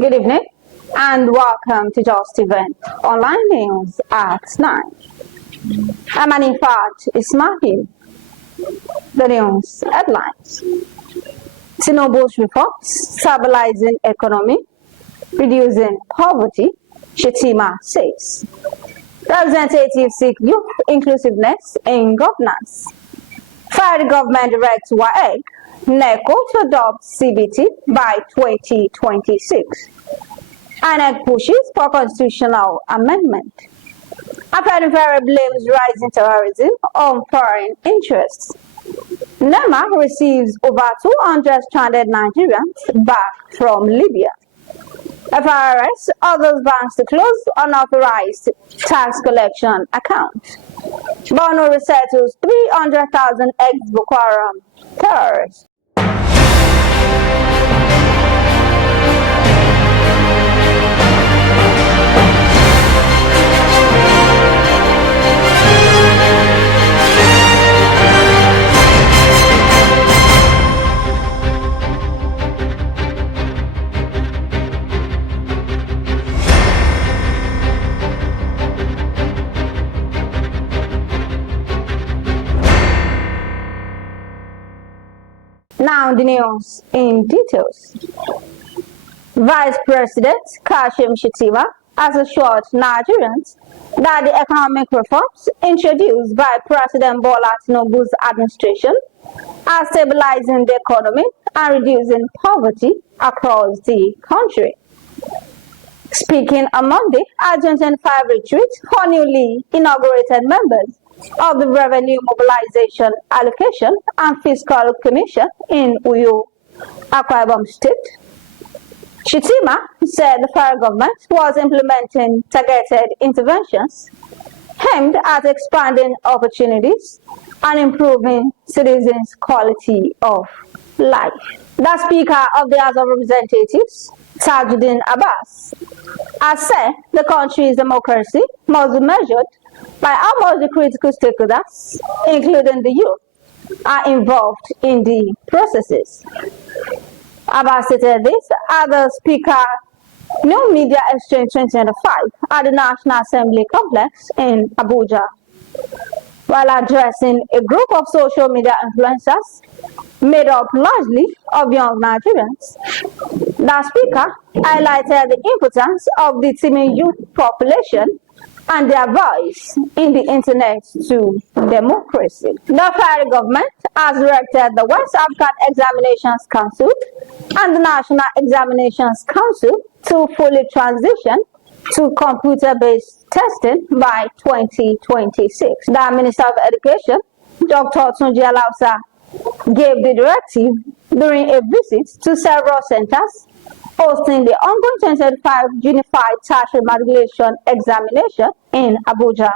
Good evening and welcome to Jeo Tv online news at 9. I'm Anifat Ismail. The news headlines: Tinubu's reforms stabilizing economy, reducing poverty, Shetima says. Representatives seek youth inclusiveness in governance. Federal government directs WAEG, NECO to adopt CBT by 2026. INEC pushes for constitutional amendment. Afenifere blames rising terrorism on foreign interests. NEMA receives over 200 stranded Nigerians back from Libya. FRS orders banks to close unauthorized tax collection accounts. Bono resettles 300,000 ex-Boko Haram terrorists. Now the news in details. Vice President Kashim Shettima has assured Nigerians that the economic reforms introduced by President Bola Tinubu's administration are stabilizing the economy and reducing poverty across the country. Speaking on Monday at 2025 retreat for newly inaugurated members of the Revenue Mobilization Allocation and Fiscal Commission in Uyo, Akwa Ibom State, Shettima said the federal government was implementing targeted interventions aimed at expanding opportunities and improving citizens' quality of life. The Speaker of the House of Representatives, Tajuddin Abbas, has said the country's democracy must be measured by how much the critical stakeholders, including the youth, are involved in the processes. Abbas stated this at the Speaker New Media Exchange 2025 at the National Assembly Complex in Abuja. While addressing a group of social media influencers made up largely of young Nigerians, the Speaker highlighted the importance of the teeming youth population and their voice in the internet to democracy. The federal government has directed the West African Examinations Council and the National Examinations Council to fully transition to computer-based testing by 2026. The Minister of Education, Dr. Tunji Alausa, gave the directive during a visit to several centers hosting the ongoing 2025 Unified Tertiary Matriculation Examination in Abuja,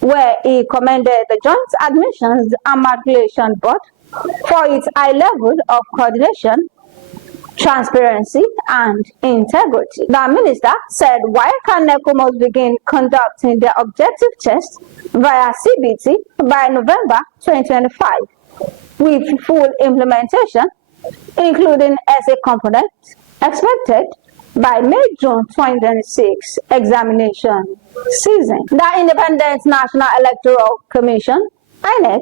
where he commended the Joint Admissions and Matriculation Board for its high level of coordination, transparency, and integrity. The minister said WAEC and NECO must begin conducting their objective tests via CBT by November 2025, with full implementation, including essay component, expected by May-June 2026 examination season. The Independent National Electoral Commission, INEC,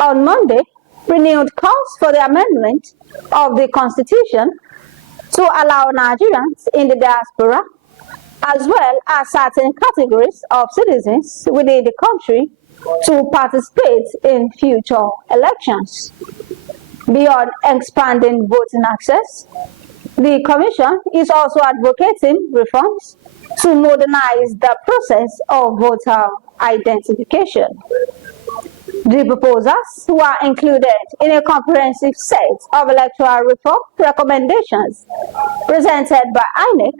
on Monday renewed calls for the amendment of the Constitution to allow Nigerians in the diaspora, as well as certain categories of citizens within the country, to participate in future elections. Beyond expanding voting access, the Commission is also advocating reforms to modernize the process of voter identification. The proposals were included in a comprehensive set of electoral reform recommendations presented by INEC,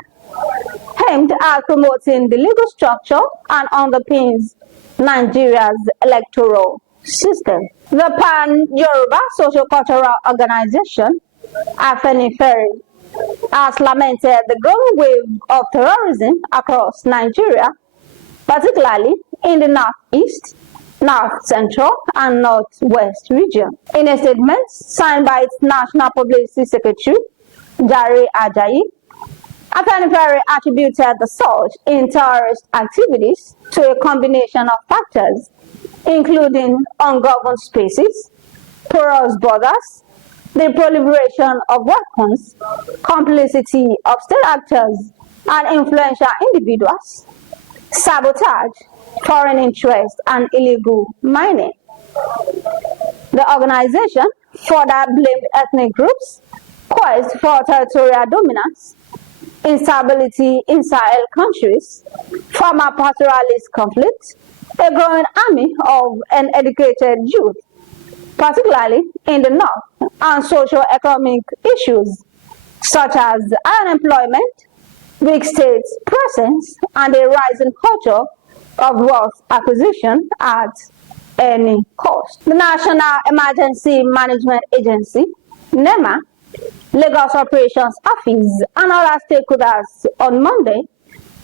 aimed at promoting the legal structure and underpins Nigeria's electoral system. The Pan-Yoruba Socio-Cultural Organization, Afenifere, has lamented the growing wave of terrorism across Nigeria, particularly in the northeast, north central, and northwest region. In a statement signed by its National Publicity Secretary, Jare Ajayi, Afenifere attributed the surge in terrorist activities to a combination of factors, including ungoverned spaces, porous borders, the proliferation of weapons, complicity of state actors and influential individuals, sabotage, foreign interest, and illegal mining. The organization further blamed ethnic groups, quest for territorial dominance, instability in Sahel countries, former pastoralist conflict, a growing army of uneducated youth, particularly in the north, and socio-economic issues such as unemployment, weak state presence, and a rising culture of wealth acquisition at any cost. The National Emergency Management Agency, NEMA, Lagos Operations Office, and other stakeholders on Monday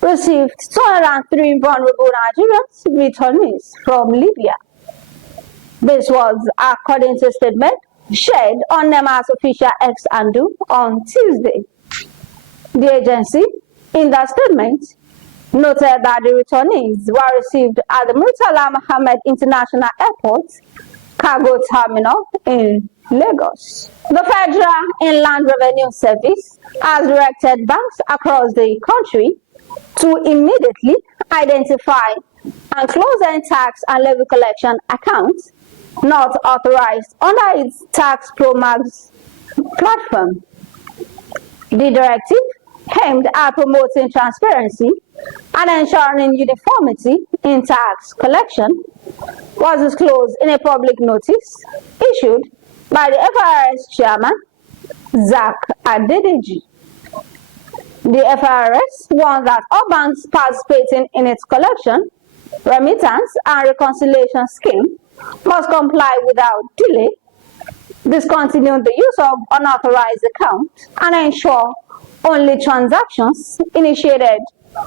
received 203 vulnerable Nigerians returnees from Libya. This was according to a statement shared on NEMA's official X handle on Tuesday. The agency, in that statement, noted that the returnees were received at the Murtala Mohammed International Airport cargo terminal in Lagos. The Federal Inland Revenue Service has directed banks across the country to immediately identify and close any tax and levy collection accounts not authorized under its Tax Pro Max platform. The directive, aimed at promoting transparency and ensuring uniformity in tax collection, was disclosed in a public notice issued by the FIRS chairman, Zach Adedeji. The FIRS warns that all banks participating in its collection, remittance, and reconciliation scheme must comply without delay, discontinue the use of unauthorized accounts, and ensure only transactions initiated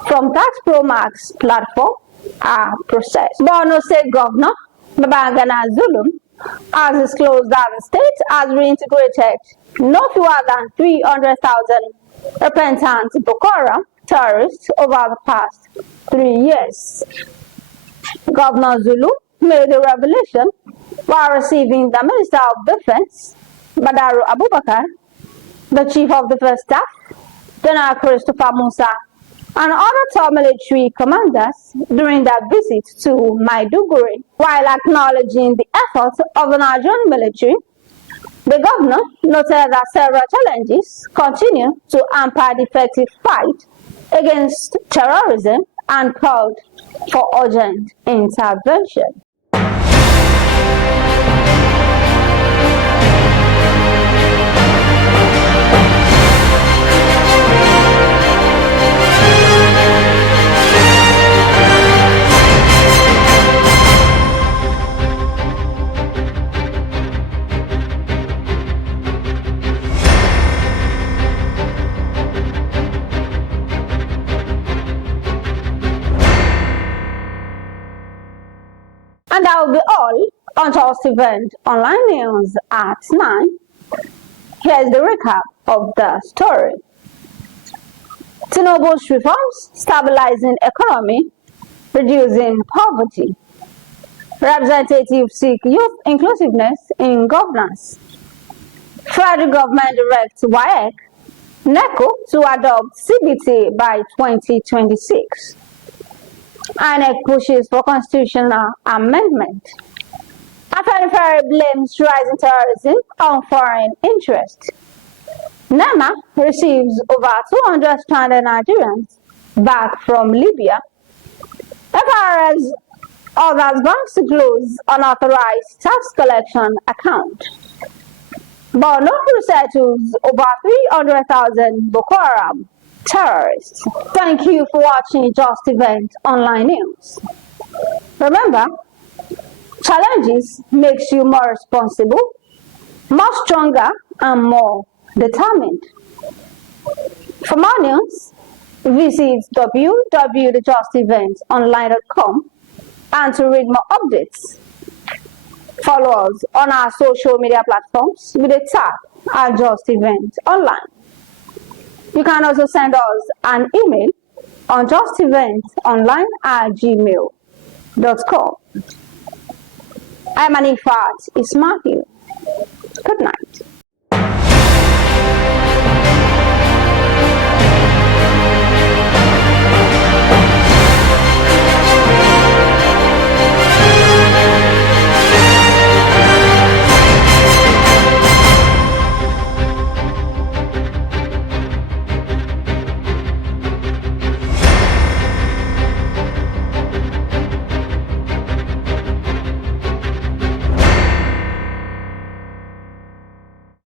from Tax Pro Max platform are processed. Borno State Governor Babangana Zulum has disclosed that the state has reintegrated no fewer than 300,000 repentant Boko Haram terrorists over the past 3 years. Governor Zulu made the revelation while receiving the Minister of Defense, Badaru Abubakar, the Chief of Defense Staff, General Christopher Musa, and other top military commanders during their visit to Maiduguri. While acknowledging the efforts of the Nigerian military, the governor noted that several challenges continue to hamper the effective fight against terrorism and called for urgent intervention. And that will be all on Just Event Online News at 9. Here's the recap of the story. Tinubu's reforms stabilizing economy, reducing poverty. Representatives seek youth inclusiveness in governance. Federal government directs WAEC, NECO to adopt CBT by 2026. INEC pushes for constitutional amendment. Afenifere blames rising terrorism on foreign interest. NEMA receives over 200 stranded Nigerians back from Libya. FIRS orders banks to close unauthorized tax collection account. Borno resettles over 300,000 Boko Haram terrorists. Thank you for watching Just Event Online News. Remember, challenges makes you more responsible, more stronger, and more determined. For more news, visit www.justeventsonline.com and to read more updates. Follow us on our social media platforms with a tap at Just Event Online. You can also send us an email on justeventsonline@gmail.com. I'm Anifat Ismail. Good night.